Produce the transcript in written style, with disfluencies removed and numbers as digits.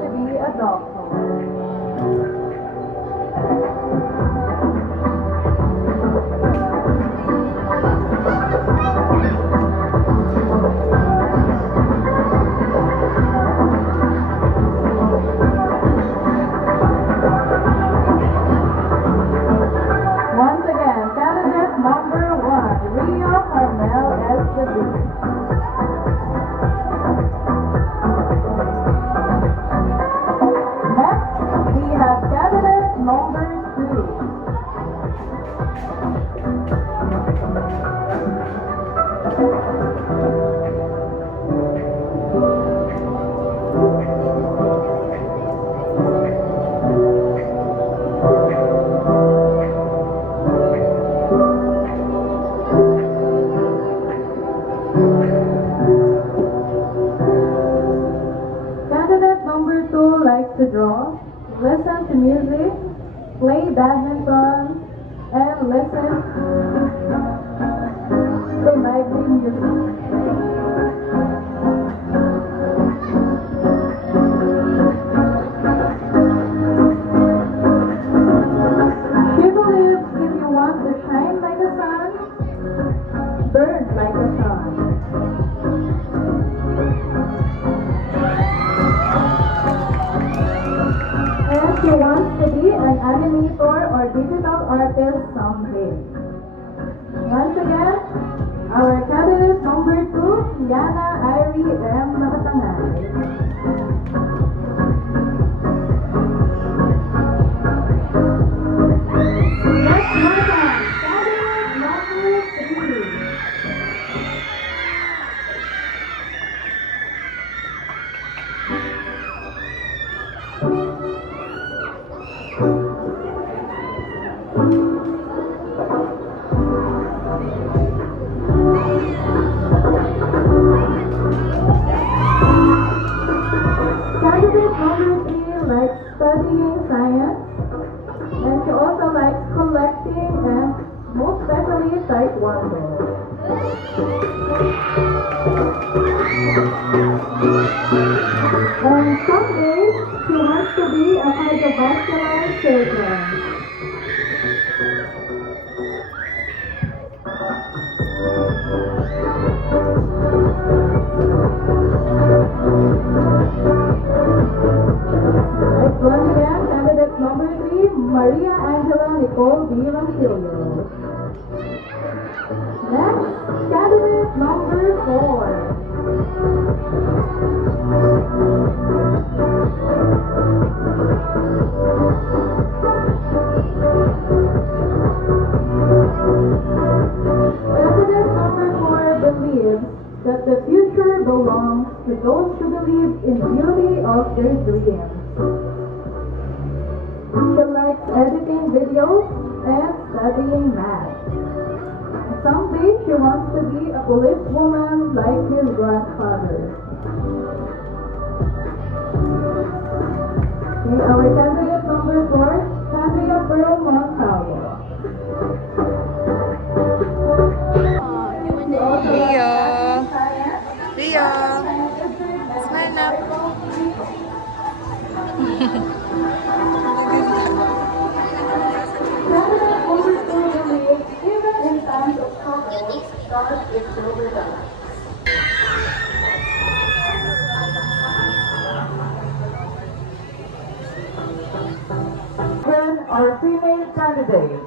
to be a doctor. Once again, candidate number 1, Rio Carmel Escobar. Next, we have candidate number 2. Candidate number 2 likes to draw, listen to music, play badminton, and listen to lively music. She believes if you want to shine like the sun, burn like the sun. And she wants to be an animator or digital artist someday. Once again, our candidate number 2, Yana Irie M. Nakatangay. Next one, candidate number 3. Candidate number 3 likes studying science, and she also likes collecting and most especially taekwondo. And someday she wants to be a cardiovascular surgeon. Next one again, candidate number 3, Maria Angela Nicole D. Rancilio. Next, candidate number 4. Candidate number 4 believes that the future belongs to those who believe in beauty of their dreams. She likes editing videos and studying math. Someday she wants to be a policewoman like his grandfather. Okay, our candidate number 4, Sandria Pearl Montalvo. Rio. Rio. Smile up. Even in times of trouble, God is still with us. Then our female candidates.